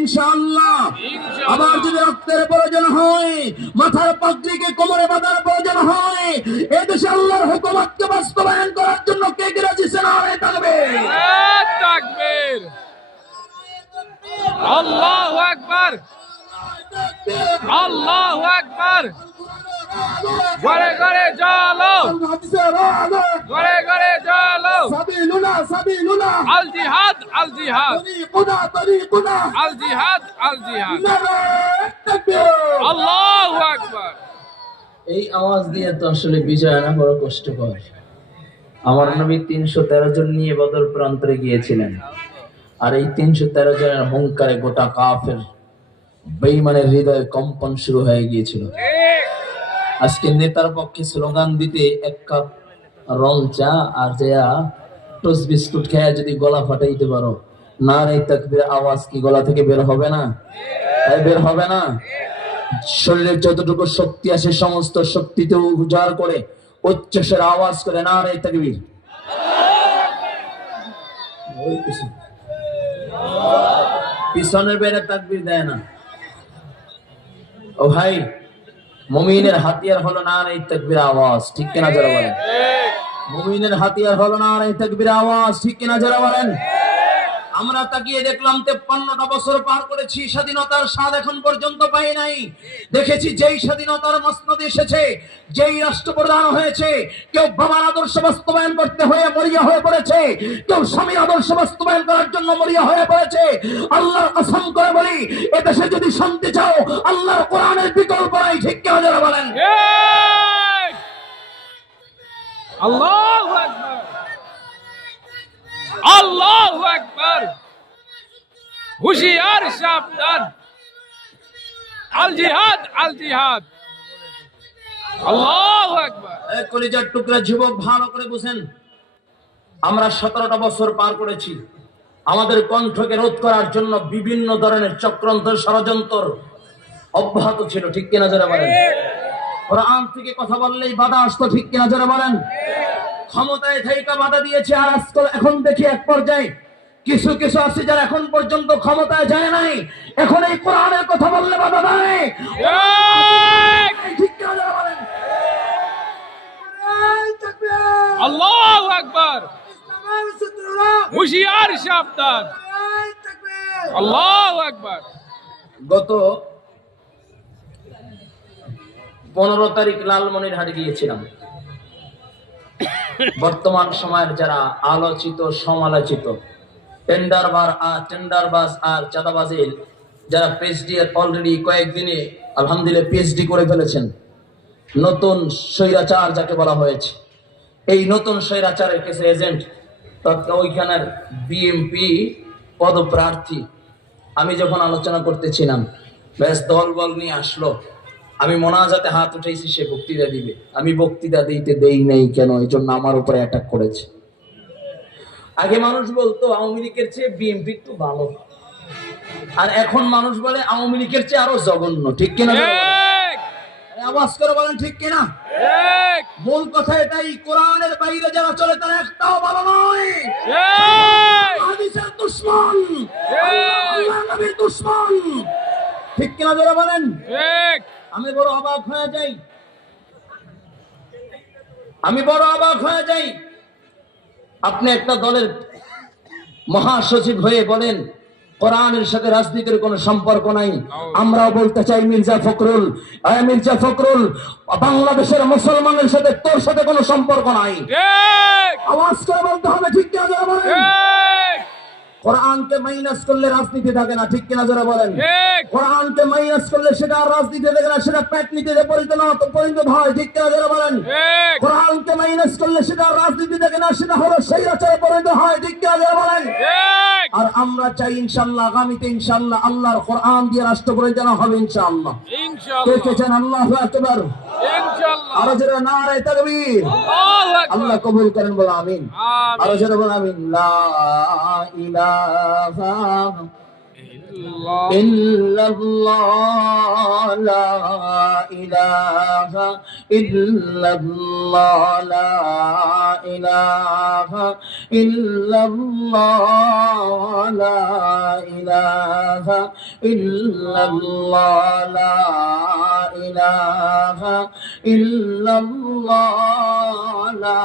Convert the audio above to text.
ইনশাআল্লাহ আবার যদি রক্তের প্রয়োজন হয়, মাথার পাগড়িকে কোমরে বাঁধার প্রয়োজন হয়, এদেশে আল্লাহর হুকুমতকে বাস্তবায়ন করার জন্য কে কে রাজি আছেন? নারে তাকবীর, তাকবীর, আল্লাহু আকবার, আল্লাহু আকবার। ঘরে ঘরে চলো, ঘরে ঘরে চলো। সাবিলুনা সাবিলুনা, আল জিহাদ, আল জিহাদ, তরিকুনা তরিকুনা, আল জিহাদ, আল জিহাদ। নারে তাকবীর, আল্লাহু আকবার। এই আওয়াজ দিয়ে তো আসলে বিজয় আনা বড় কষ্টকর। আমার নবী 313 জন নিয়ে বদর প্রান্তরে গিয়েছিলেন, আর এই 313 জনের হুঙ্কারে গোটা কাফের বেঈমানের হৃদয়ে কম্পন শুরু হয়ে গিয়েছিল। আজকে নেতার পক্ষে স্লোগান দিতে এক কাপ রং চা আর যা টোস্ট বিস্কুট খেয়ে যদি গলা ফাটাইতে পারো, নারে তাকবীর আওয়াজ কি গলা থেকে বের হবে না? বের হবে না? শরীরের যতটুকু শক্তি আছে সমস্ত শক্তিতে উজাড় করে উচ্চস্বরে আওয়াজ করে নারে তাকবীর। পিছনের বেড়ে তাকবীর দেয় না। ও ভাই, মুমিনের হাতিয়ার হলো নারে তাকবীর আওয়াজ, ঠিক কিনা যারা বলেন? মুমিনের হাতিয়ার হলো নারে তাকবীর আওয়াজ, ঠিক কিনা যারা বলেন? আমরা তাকিয়ে দেখলাম 53টা বছর পার করেছি, স্বাধীনতার স্বাদ এখন পর্যন্ত পাই নাই। দেখেছি যেই স্বাধীনতার মসনদে এসেছে, যেই রাষ্ট্রপ্রধান হয়েছে, কেউ বাবার আদর্শ বাস্তবায়ন করতে হয়ে মরিয়া হয়ে পড়েছে, কেউ স্বামীর আদর্শ বাস্তবায়ন করার জন্য মরিয়া হয়ে পড়েছে। আল্লাহর কসম করে বলি, এদেশে যদি শান্তি চাও, আল্লাহর কোরআনের বিকল্প নাই, ঠিক কেন যারা বলেন? আল্লাহু আকবার, আল্লাহু আকবার। হুশিয়ার, সাবধান। আল জিহাদ, আল জিহাদ। আল্লাহু আকবার। কলিজার টুকরা যুবক, ভালো করে বুঝেন, আমরা 17টা বছর পার করেছি। আমাদের কণ্ঠকে রোধ করার জন্য বিভিন্ন ধরনের চক্রান্ত ষড়যন্ত্র অব্যাহত ছিল, ঠিক কিনা যারা বলেন? কোরআন থেকে কথা বললেই বাধা আসতো, ঠিক কিনা যারা বলেন? ক্ষমতায় থাইকা বাধা দিয়েছে, আর আজকাল এখন দেখি এক পর্যায়ে কিছু কিছু আছে যারা এখন পর্যন্ত ক্ষমতায় যায় নাই, এখন এই কোরআনের কথা বললে বাধা দেয়, ঠিক কিনা যারা বলেন? আল্লাহু আকবার। হুশিয়ার, সাবধান। আল্লাহু আকবার। গত 15 তারিখ লালমনিরহাটে গিয়েছিলাম। বর্তমান সময়ের যারা আলোচিত সমালোচিত টেন্ডারবাজ আর চাঁদাবাজের যারা পিএইচডি অলরেডি কয়েকদিনে আলহামদুলিল্লাহ পিএইচডি করে ফেলেছেন, নতুন স্বৈরাচার যাকে বলা হয়েছে, এই নতুন স্বৈরাচারের কিছু এজেন্ট ওইখানের বিএমপি পদপ্রার্থী, আমি যখন আলোচনা করতেছিলাম, ব্যাস দলবল নিয়ে আসলো। আমি মোনাজাতে হাত উঠেছি, সে বক্তৃতা দিবে, আমি বক্তৃতা দিতে দেই নাই কেন? এই জন্য আমার উপরে অ্যাটাক করেছে। আগে মানুষ বলতো আওয়ামী লীগের চেয়ে বিএনপি একটু ভালো, আর এখন মানুষ বলে আওয়ামী লীগের চেয়ে আরো জঘন্য, ঠিক কিনা? আওয়াজ করে বলেন ঠিক কিনা? মূল কথা এটাই, কোরআনের বাইরে যারা চলে তারা একটাও ভালো নয়, হাদিসের দুশমন, আল্লাহর নবীর দুশমন, ঠিক কিনা যারা বলেন? আমি বড় অবাক হয়ে যাই, আমি বড় অবাক হয়ে যাই। আপনি একটা দলের মহাসচিব হয়ে বলেন কোরআনের সাথে রাজনীতির কোনো সম্পর্ক নাই। আমরাও বলতে চাই, মির্জা ফখরুল, মির্জা ফখরুল, বাংলাদেশের মুসলমানের সাথে তোর সাথে কোনো সম্পর্ক নাই। আওয়াজ করে বলতে হবে, ঠিক কিনা যারা বলেন? কোরআনকে মাইনাস করলে রাজনীতি থাকে না, ঠিক কিনা যারা বলেন? কোরআনকে মাইনাস করলে সেটা আর রাজনীতি থাকে না, সেটা প্যাটনীতিতে পরিণত হয়, ঠিক কিনা যারা বলেন? কোরআনকে মাইনাস করলে সেটা আর রাজনীতি থাকে না, সেটা হলো স্বৈরাচারে পরিণত হয়, ঠিক কিনা যারা বলেন? আর আমরা চাই ইনশাআল্লাহ আগামীতে ইনশাআল্লাহ আল্লাহর কোরআন দিয়ে রাষ্ট্র পরিচালনা হবে ইনশাআল্লাহ। কে কে চান? আল্লাহু আকবার। আরো যারা নারে তাকবীর, আল্লাহ কবুল করেন, বলো আমিন। আরো যারা বলেন আমিন। লা ইলাহা ইল্লাল্লাহ লা ইলাহা ইল্লাল্লাহ লা ইলাহা ইল্লাল্লাহ লা ইলাহা ইল্লাল্লাহ লা ইলাহা ইল্লাল্লাহ লা